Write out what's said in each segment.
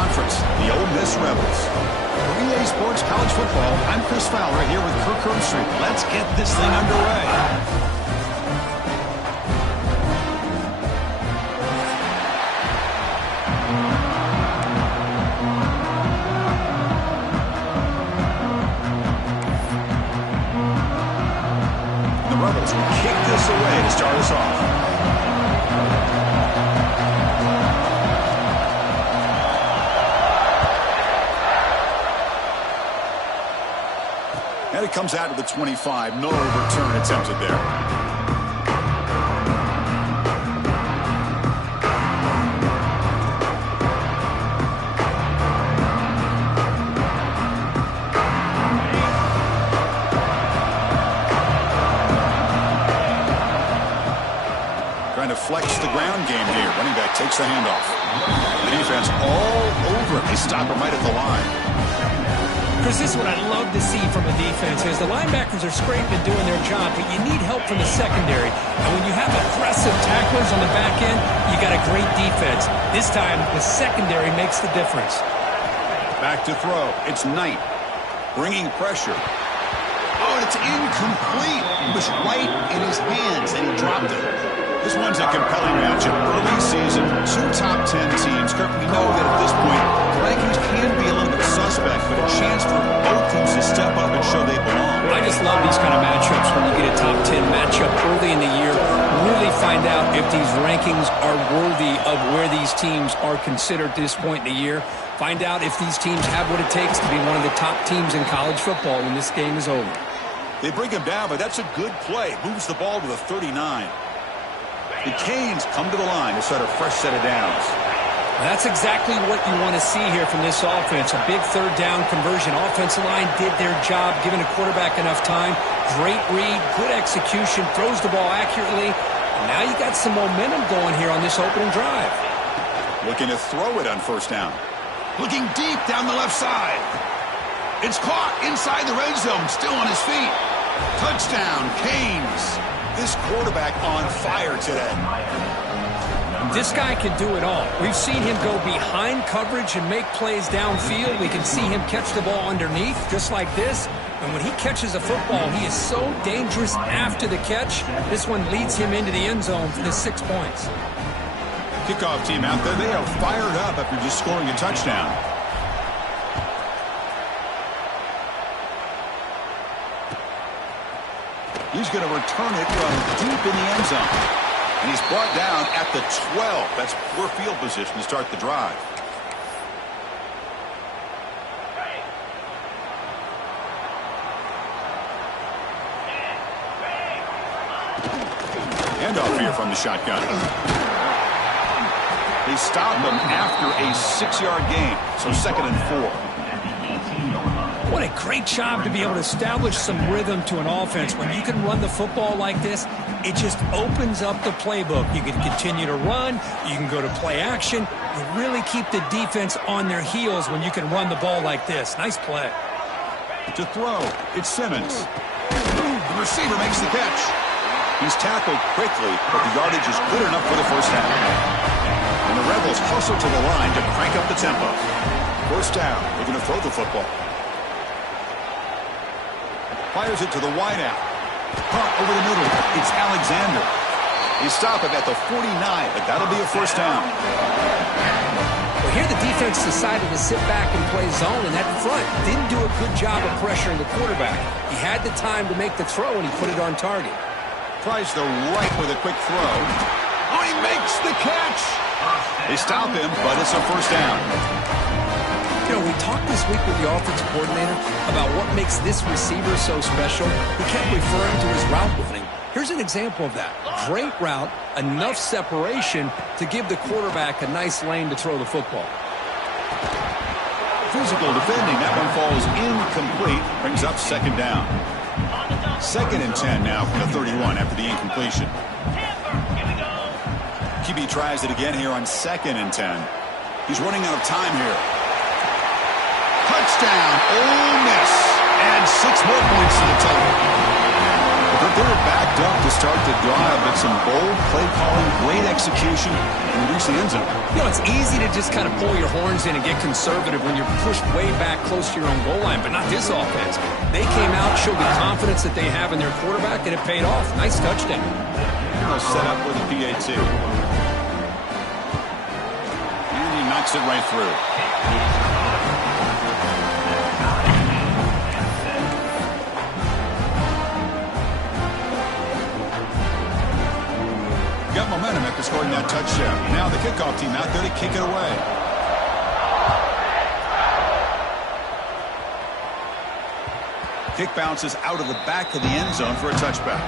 conference, the Ole Miss Rebels. For EA Sports College Football, I'm Chris Fowler here with Kirk Herbstreit. Let's get this thing underway. Rebels will kick this away to start us off. And it comes out to the 25. No return attempted there. Flex the ground game here. Running back takes the handoff. The defense all over it. They stop him right at the line. Chris, this is what I love to see from a defense is the linebackers are scraping and doing their job, but you need help from the secondary. And when you have aggressive tacklers on the back end, you got a great defense. This time, the secondary makes the difference. Back to throw. It's Knight bringing pressure. Oh, and it's incomplete. It was right in his hands, and he dropped it. This one's a compelling matchup. Early season, two top 10 teams. Kirk, we know that at this point, the rankings can be a little bit suspect, but a chance for both teams to step up and show they belong. I just love these kind of matchups when you get a top 10 matchup early in the year. Really find out if these rankings are worthy of where these teams are considered at this point in the year. Find out if these teams have what it takes to be one of the top teams in college football when this game is over. They bring him down, but that's a good play. Moves the ball to the 39. The Canes come to the line to start a fresh set of downs. That's exactly what you want to see here from this offense. A big third down conversion. Offensive line did their job, giving a quarterback enough time. Great read, good execution, throws the ball accurately. And now you got some momentum going here on this opening drive. Looking to throw it on first down. Looking deep down the left side. It's caught inside the red zone, still on his feet. Touchdown, Canes. This quarterback on fire today. This guy can do it all. We've seen him go behind coverage and make plays downfield. We can see him catch the ball underneath, just like this. And when he catches a football, he is so dangerous after the catch. This one leads him into the end zone for the 6 points. Kickoff team out there, they are fired up after just scoring a touchdown. He's going to return it from deep in the end zone. And he's brought down at the 12. That's poor field position to start the drive. Handoff here from the shotgun. They stop him after a 6-yard gain. So 2nd and 4. What a great job to be able to establish some rhythm to an offense. When you can run the football like this, it just opens up the playbook. You can continue to run. You can go to play action. You really keep the defense on their heels when you can run the ball like this. Nice play. To throw, it's Simmons. The receiver makes the catch. He's tackled quickly, but the yardage is good enough for the first down. And the Rebels hustle to the line to crank up the tempo. First down, they're going to throw the football. Fires it to the wideout. Caught over the middle. It's Alexander. They stop him at the 49, but that'll be a first down. Well, here the defense decided to sit back and play zone, and that front didn't do a good job of pressuring the quarterback. He had the time to make the throw, and he put it on target. Tries the right with a quick throw. Oh, he makes the catch. They stop him, but it's a first down. You know, we talked this week with the offensive coordinator about what makes this receiver so special. He kept referring to his route running. Here's an example of that. Great route, enough separation to give the quarterback a nice lane to throw the football. Physical defending. That one falls incomplete. Brings up 2nd down. 2nd and 10 now from the 31 after the incompletion. QB tries it again here on 2nd and 10. He's running out of time here. Touchdown, Ole Miss. And 6 more points to the total. The But they were backed up to start the drive, but some bold play calling, great execution, and reach the end zone. You know, it's easy to just kind of pull your horns in and get conservative when you're pushed way back close to your own goal line, but not this offense. They came out, showed the confidence that they have in their quarterback, and it paid off. Nice touchdown. They'll set up with a PAT. And he knocks it right through. Got momentum after scoring that touchdown. Now the kickoff team out there to kick it away. Kick bounces out of the back of the end zone for a touchback.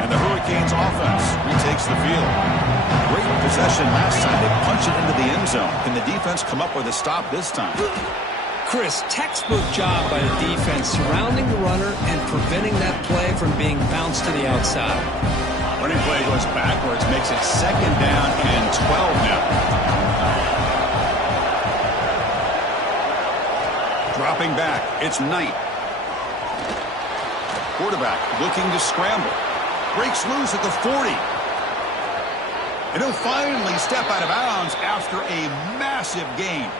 And the Hurricanes offense retakes the field. Great possession last time. They punch it into the end zone. Can the defense come up with a stop this time? Chris, textbook job by the defense surrounding the runner and preventing that play from being bounced to the outside. Running play goes backwards, makes it 2nd down and 12 now. Dropping back, it's Knight. Quarterback looking to scramble. Breaks loose at the 40. And he'll finally step out of bounds after a massive gain.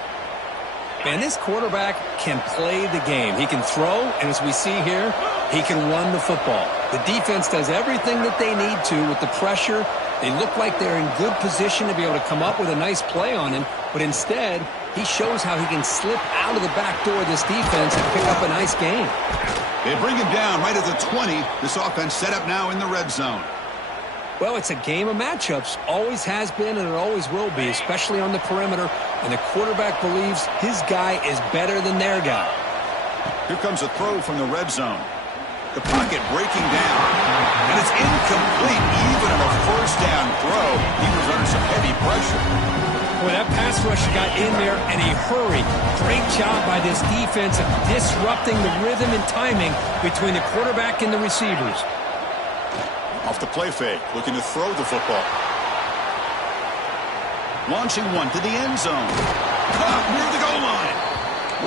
And this quarterback can play the game. He can throw, and as we see here, he can run the football. The defense does everything that they need to with the pressure. They look like they're in good position to be able to come up with a nice play on him, but instead, he shows how he can slip out of the back door of this defense and pick up a nice gain. They bring him down right at the 20. This offense set up now in the red zone. Well, it's a game of matchups. Always has been and it always will be, especially on the perimeter. And the quarterback believes his guy is better than their guy. Here comes a throw from the red zone. The pocket breaking down. And it's incomplete even on a 1st down throw. He was under some heavy pressure. Boy, that pass rush got in there in a hurry. Great job by this defense of disrupting the rhythm and timing between the quarterback and the receivers. Off the play fake, looking to throw the football. Launching one to the end zone. Caught near the goal line.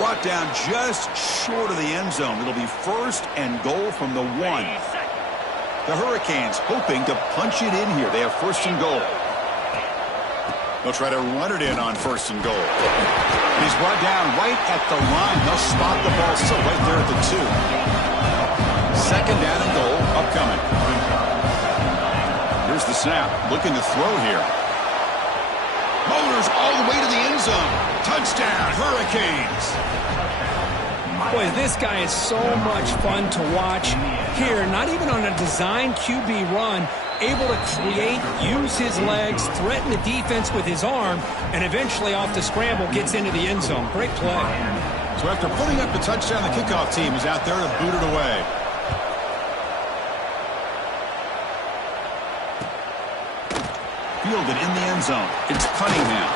Brought down just short of the end zone. It'll be 1st and goal from the 1. The Hurricanes hoping to punch it in here. They have 1st and goal. They'll try to run it in on 1st and goal. And he's brought down right at the line. They'll spot the ball still right there at the 2. 2nd down and goal upcoming. Here's the snap. Looking to throw here. Motors all the way to the end zone. Touchdown, Hurricanes. Boy, this guy is so much fun to watch. Here, not even on a design QB run, able to create, use his legs, threaten the defense with his arm, and eventually off the scramble gets into the end zone. Great play. So after putting up the touchdown, the kickoff team is out there to boot it away. Fielded in the end zone. It's Cunningham.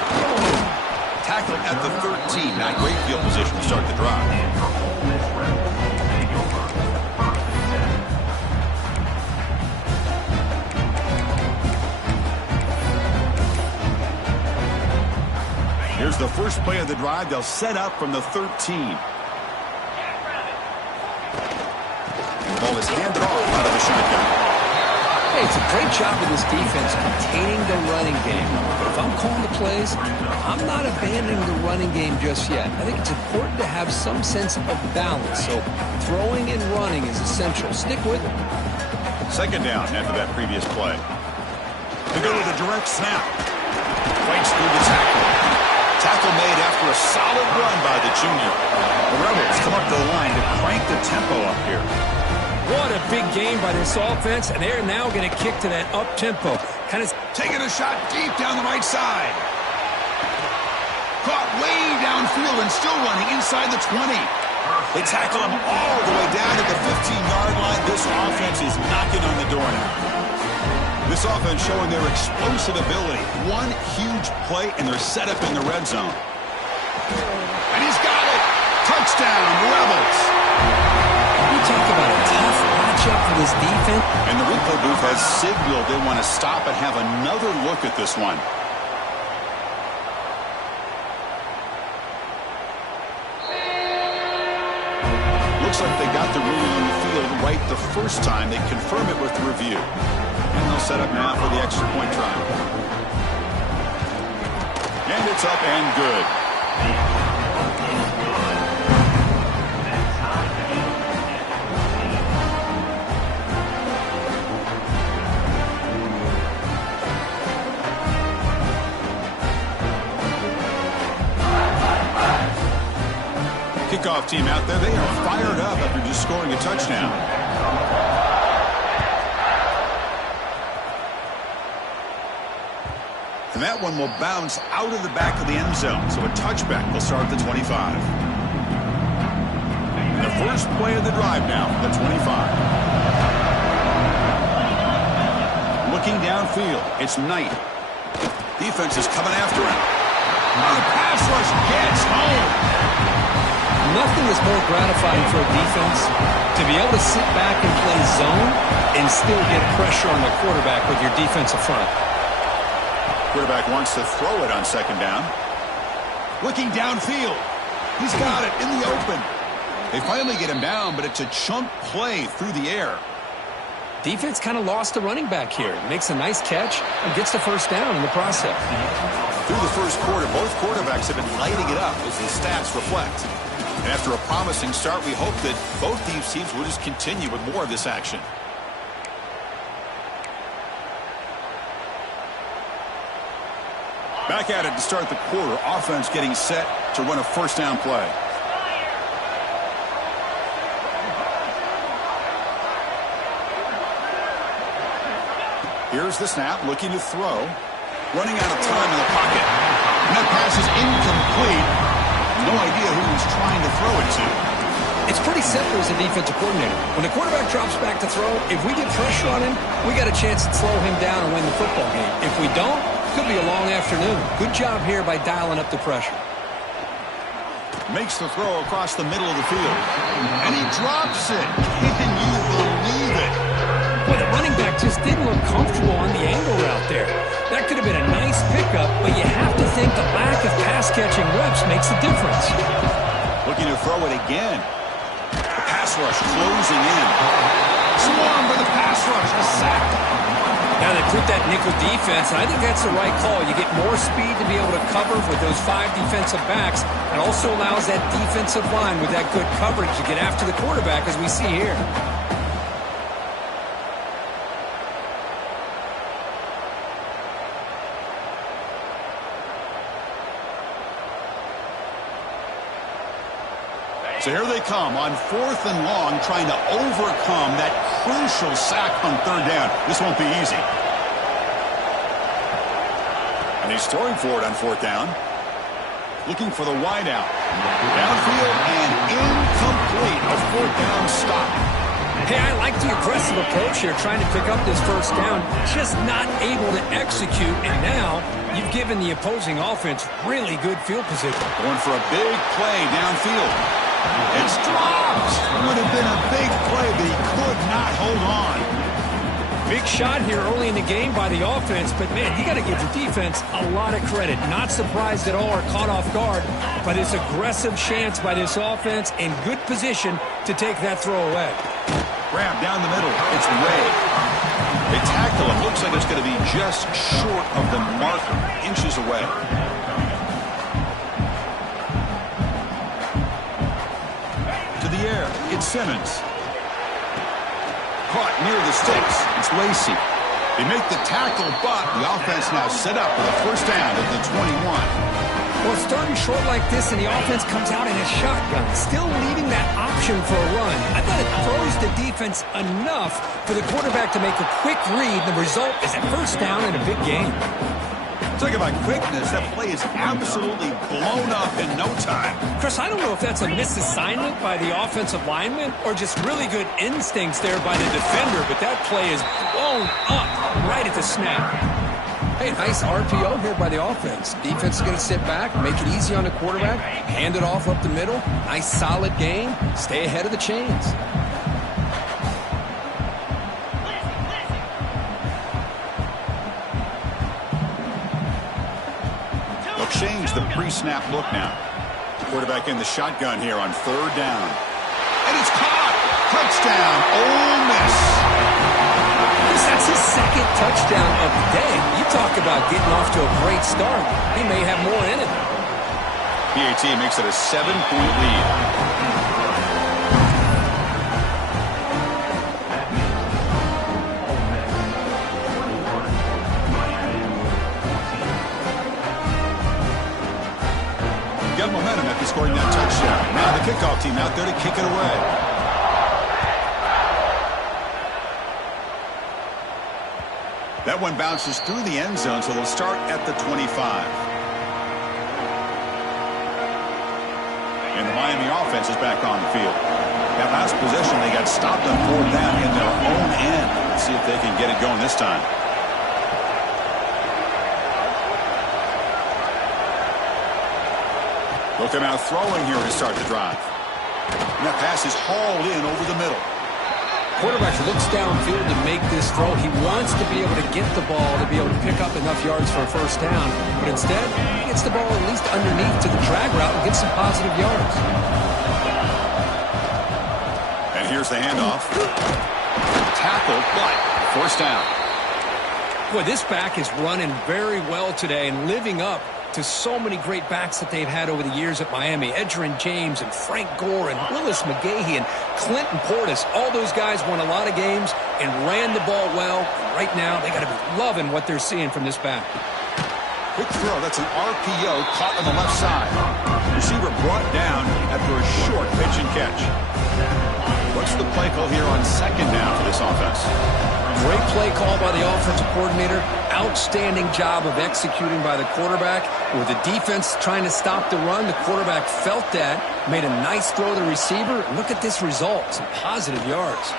Tackled at the 13. Not great field position to start the drive. Here's the first play of the drive. They'll set up from the 13. The ball is handed off out of the shotgun. Hey, it's a great job of this defense containing the running game. But if I'm calling the plays, I'm not abandoning the running game just yet. I think it's important to have some sense of balance. So throwing and running is essential. Stick with it. 2nd down after that previous play. They go with a direct snap. Fights through the tackle. Tackle made after a solid run by the junior. The Rebels come up to the line to crank the tempo up here. What a big game by this offense, and they're now going to kick to that up-tempo. Kind of taking a shot deep down the right side. Caught way downfield and still running inside the 20. They tackle him all the way down to the 15-yard line. This offense is knocking on the door now. This offense showing their explosive ability. One huge play, and they're set up in the red zone. And he's got it. Touchdown, Rebels. You talk about a tough matchup for this defense. And the replay booth has signaled they want to stop and have another look at this one. up the first time. They confirm it with the review. And they'll set up now for the extra point try. And it's up and good. Kickoff team out there, they are fired up after just scoring a touchdown. And that one will bounce out of the back of the end zone, so a touchback will start at the 25. And the first play of the drive now, the 25. Looking downfield, it's Knight. Defense is coming after him. The pass rush gets home. Nothing is more gratifying for a defense to be able to sit back and play zone and still get pressure on the quarterback with your defensive front. Quarterback wants to throw it on second down. Looking downfield. He's got it in the open. They finally get him down, but it's a chunk play through the air. Defense kind of lost a running back here. Makes a nice catch and gets the first down in the process. Through the first quarter, both quarterbacks have been lighting it up as the stats reflect. And after a promising start, we hope that both these teams will just continue with more of this action. Back at it to start the quarter. Offense getting set to run a first down play. Here's the snap, looking to throw. Running out of time in the pocket. And that pass is incomplete. No idea who he's trying to throw it to. It's pretty simple as a defensive coordinator. When the quarterback drops back to throw, if we get pressure on him, we got a chance to slow him down and win the football game. If we don't, it could be a long afternoon. Good job here by dialing up the pressure. Makes the throw across the middle of the field. And he drops it. Can you believe it? Boy, the running back just didn't look comfortable on the angle route there. That could have been a nice pickup, but you have to think the lack of pass-catching reps makes a difference. Looking to throw it again. The pass rush closing in. Swarmed by the pass rush. A sack. Now they put that nickel defense, and I think that's the right call. You get more speed to be able to cover with those 5 defensive backs. It also allows that defensive line with that good coverage to get after the quarterback, as we see here. So here they come on 4th and long, trying to overcome that crucial sack on 3rd down. This won't be easy. And he's throwing for it on 4th down. Looking for the wide out. Downfield and incomplete. A 4th down stop. Hey, I like the aggressive approach here, trying to pick up this first down, just not able to execute, and now you've given the opposing offense really good field position. Going for a big play downfield. It's dropped. Would have been a big play, but he could not hold on. Big shot here early in the game by the offense, but, man, you got to give the defense a lot of credit. Not surprised at all or caught off guard by this aggressive chance by this offense in good position to take that throw away. Grab down the middle. It's Ray. They tackle him. Looks like it's going to be just short of the marker, inches away. To the air. It's Simmons. Caught near the sticks. It's Lacy. They make the tackle, but the offense now set up with a first down at the 21. Well, starting short like this and the offense comes out in a shotgun, still leaving that option for a run. I thought it throws the defense enough for the quarterback to make a quick read. The result is a first down in a big game. Talk about quickness. That play is absolutely blown up in no time. Chris, I don't know if that's a misassignment by the offensive lineman or just really good instincts there by the defender, but that play is blown up right at the snap. Hey, nice RPO here by the offense. Defense is going to sit back, make it easy on the quarterback, hand it off up the middle. Nice solid game. Stay ahead of the chains. They'll change the pre-snap look now. Quarterback in the shotgun here on 3rd down. And it's caught. Touchdown. Ole touchdown of the day. You talk about getting off to a great start. He may have more in it. PAT makes it a 7-point lead. Got momentum after scoring that touchdown. Now the kickoff team out there to kick it away. That one bounces through the end zone, so they'll start at the 25. And the Miami offense is back on the field. That last possession, they got stopped on 4th down in their own end. Let's see if they can get it going this time. Look at out throwing here to start the drive. And that pass is hauled in over the middle. Quarterback looks downfield to make this throw. He wants to be able to get the ball to be able to pick up enough yards for a first down. But instead, he gets the ball at least underneath to the drag route and gets some positive yards. And here's the handoff. Tackled, but first down. Boy, this back is running very well today and living up to so many great backs that they've had over the years at Miami. Edgerrin James and Frank Gore and Willis McGahee and Clinton Portis. All those guys won a lot of games and ran the ball well. Right now, they got to be loving what they're seeing from this back. Quick throw. That's an RPO caught on the left side. Receiver brought down after a short pitch and catch. What's the play call here on second down for this offense? Great play call by the offensive coordinator. Outstanding job of executing by the quarterback. With the defense trying to stop the run, the quarterback felt that, made a nice throw to the receiver. Look at this result. Some positive yards.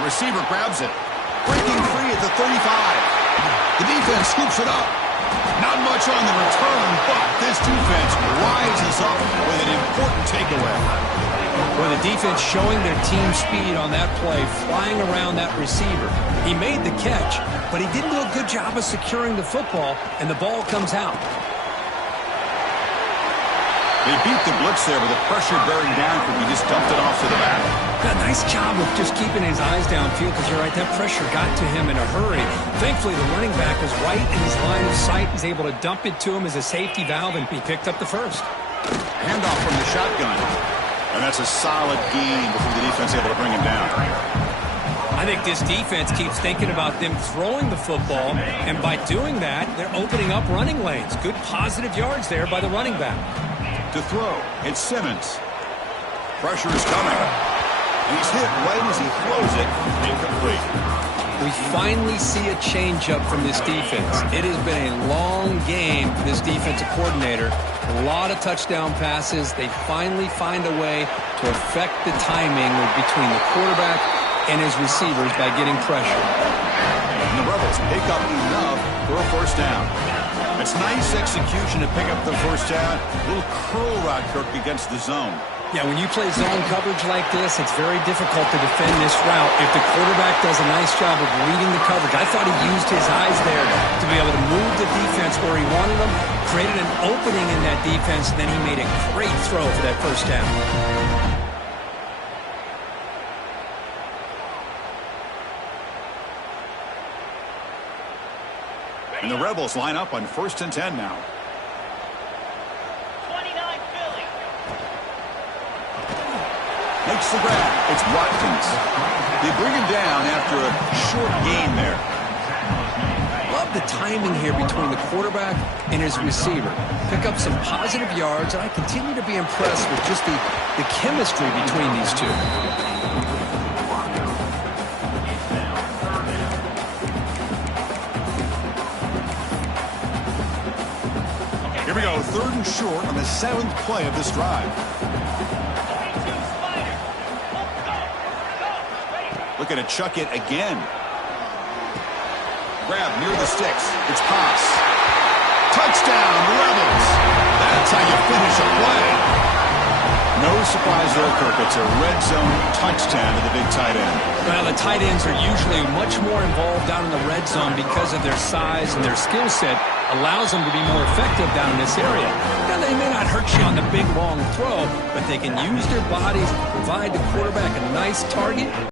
The receiver grabs it. Breaking free at the 35. The defense scoops it up. Not much on the return, but this defense rises up with an important takeaway. Well, the defense showing their team speed on that play, flying around that receiver. He made the catch, but he didn't do a good job of securing the football, and the ball comes out. They beat the blitz there, but the pressure bearing down could be just dumped it off to the back. A nice job of just keeping his eyes downfield because you're right, that pressure got to him in a hurry. Thankfully, the running back was right in his line of sight. He's able to dump it to him as a safety valve, and he picked up the first. Handoff from the shotgun. And that's a solid gain before the defense able to bring him down. I think this defense keeps thinking about them throwing the football, and by doing that, they're opening up running lanes. Good positive yards there by the running back. To throw, it's Simmons. Pressure is coming. And he's hit right as he throws it. Incomplete. We finally see a changeup from this defense. It has been a long game for this defensive coordinator. A lot of touchdown passes. They finally find a way to affect the timing between the quarterback and his receivers by getting pressure. And the Rebels pick up enough for a first down. It's nice execution to pick up the first down. A little curl route, Kirk, against the zone. Yeah, when you play zone coverage like this, it's very difficult to defend this route if the quarterback does a nice job of reading the coverage. I thought he used his eyes there to be able to move the defense where he wanted them, created an opening in that defense, and then he made a great throw for that first down. And the Rebels line up on 1st and 10 now. 29 Philly. Makes the grab. It's Watkins. They bring him down after a short gain there. Love the timing here between the quarterback and his receiver. Pick up some positive yards, and I continue to be impressed with just the chemistry between these two. Here we go, 3rd and short on the 7th play of this drive. Looking to chuck it again. Grab near the sticks. It's pass. Touchdown, Rebels. That's how you finish a play. No surprise there, Kirk. It's a red zone touchdown to the big tight end. Well, the tight ends are usually much more involved down in the red zone because of their size and their skill set. Allows them to be more effective down in this area. Now, they may not hurt you on the big, long throw, but they can use their bodies, provide the quarterback a nice target.